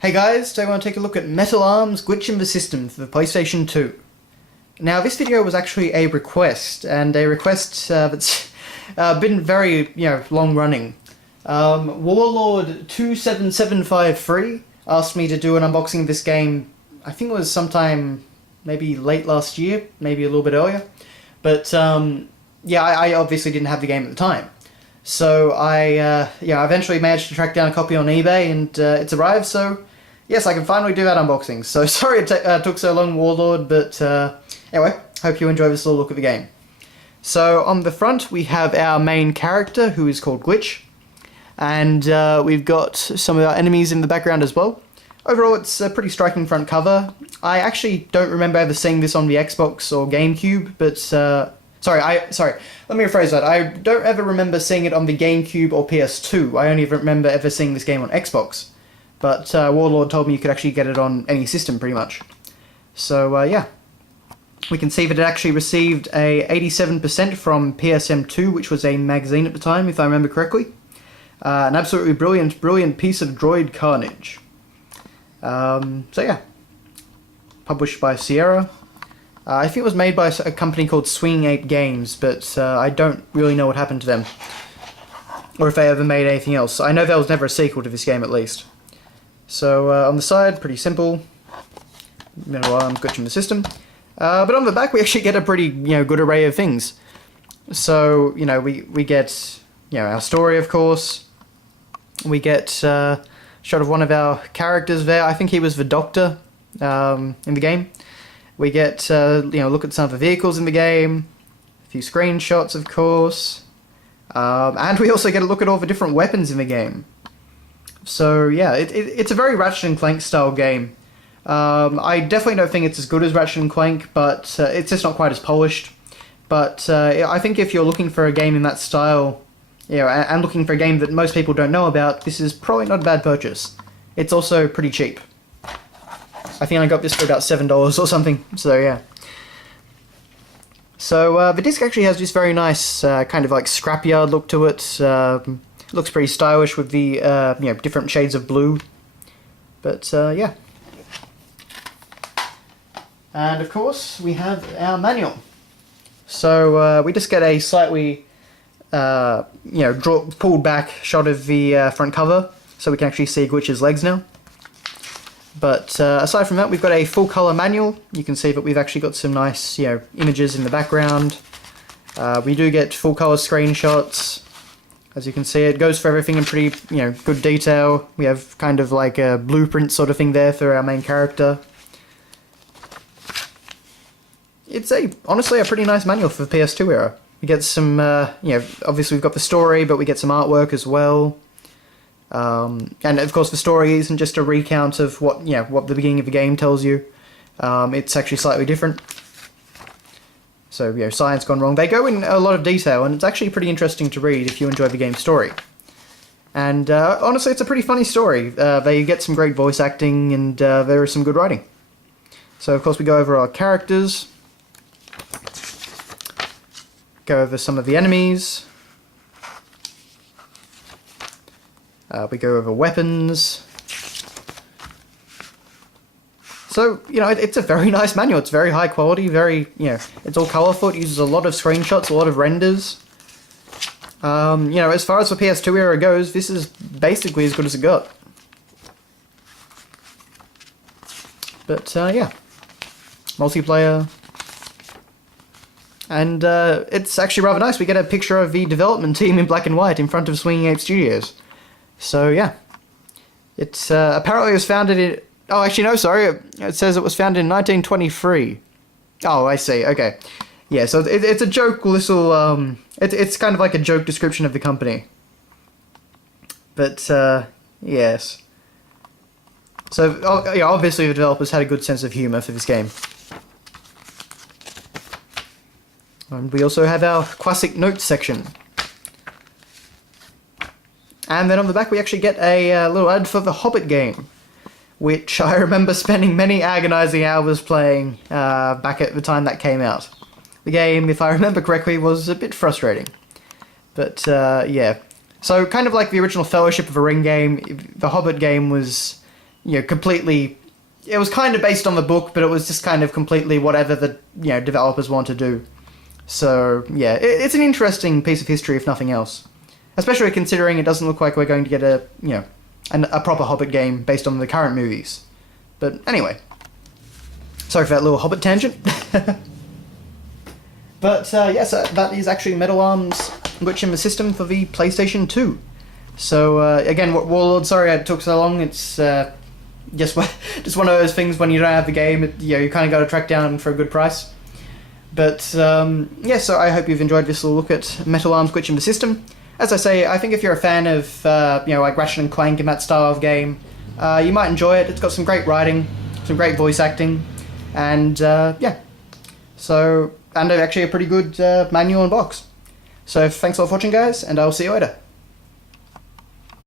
Hey guys, today I want to take a look at Metal Arm's Glitch in the System for the PlayStation 2. Now this video was actually a request, and a request that's been very, long running. Warlord27753 asked me to do an unboxing of this game. I think it was sometime maybe late last year, maybe a little bit earlier. But I obviously didn't have the game at the time. So I eventually managed to track down a copy on eBay, and it's arrived, so yes, I can finally do that unboxing. So sorry it took so long, Warlord, but anyway, hope you enjoy this little look at the game. So on the front we have our main character, who is called Glitch, and we've got some of our enemies in the background as well. Overall, it's a pretty striking front cover. I actually don't remember ever seeing this on the Xbox or GameCube, but Sorry, let me rephrase that. I don't ever remember seeing it on the GameCube or PS2. I only remember ever seeing this game on Xbox. But Warlord told me you could actually get it on any system, pretty much. So, yeah. We can see that it actually received a 87% from PSM2, which was a magazine at the time, if I remember correctly. An absolutely brilliant piece of droid carnage. So, yeah. Published by Sierra. I think it was made by a company called Swinging Ape Games, but I don't really know what happened to them. Or if they ever made anything else. I know there was never a sequel to this game, at least. So, on the side, pretty simple. Metal Arm, Glitch in the System. But on the back, we actually get a pretty, good array of things. So, we get, our story, of course. We get a shot of one of our characters there. I think he was the Doctor in the game. We get, look at some of the vehicles in the game, a few screenshots, of course, and we also get a look at all the different weapons in the game. So, yeah, it's a very Ratchet & Clank style game. I definitely don't think it's as good as Ratchet & Clank, but it's just not quite as polished. But I think if you're looking for a game in that style, and looking for a game that most people don't know about, this is probably not a bad purchase. It's also pretty cheap. I think I got this for about $7 or something, so yeah. So the disc actually has this very nice kind of like scrapyard look to it. Looks pretty stylish with the different shades of blue. But yeah. And of course we have our manual. So we just get a slightly pulled back shot of the front cover, so we can actually see Glitch's legs now. But aside from that, we've got a full color manual. You can see that we've actually got some nice, images in the background. We do get full color screenshots. As you can see, it goes for everything in pretty, good detail. We have kind of like a blueprint sort of thing there for our main character. It's honestly a pretty nice manual for the PS2 era. We get some, obviously we've got the story, but we get some artwork as well. And of course the story isn't just a recount of what the beginning of the game tells you. It's actually slightly different. So, science gone wrong. They go in a lot of detail, and it's actually pretty interesting to read if you enjoy the game's story. And honestly, it's a pretty funny story. They get some great voice acting, and there is some good writing. So, of course, we go over our characters. Go over some of the enemies. We go over weapons. So, it's a very nice manual. It's very high quality, very, it's all colourful. It uses a lot of screenshots, a lot of renders. As far as the PS2 era goes, this is basically as good as it got. But, yeah. Multiplayer. And it's actually rather nice. We get a picture of the development team in black and white in front of Swinging Ape Studios. So, yeah. It's apparently it was founded in... Oh, actually, no, sorry. It says it was founded in 1923. Oh, I see. Okay. Yeah, so it's a joke little... It's kind of like a joke description of the company. But, yes. So, obviously the developers had a good sense of humour for this game. And we also have our classic notes section. And then on the back we actually get a little ad for the Hobbit game, which I remember spending many agonising hours playing back at the time that came out. The game, if I remember correctly, was a bit frustrating. But, yeah. So, kind of like the original Fellowship of the Ring game, the Hobbit game was completely. It was kind of based on the book, but it was just kind of completely whatever the developers want to do. So yeah, it's an interesting piece of history, if nothing else. Especially considering it doesn't look like we're going to get a proper Hobbit game based on the current movies. But anyway, sorry for that little Hobbit tangent. But yes, that is actually Metal Arm's glitch in the system for the PlayStation 2. So again, Warlord, sorry it took so long. It's just one of those things when you don't have the game, you kind of got to track down for a good price. But yeah, so I hope you've enjoyed this little look at Metal Arm's glitch in the system. As I say, I think if you're a fan of like Ratchet and Clank and that style of game, you might enjoy it. It's got some great writing, some great voice acting, and yeah. So, and actually a pretty good manual and box. So thanks a lot for watching, guys, and I'll see you later.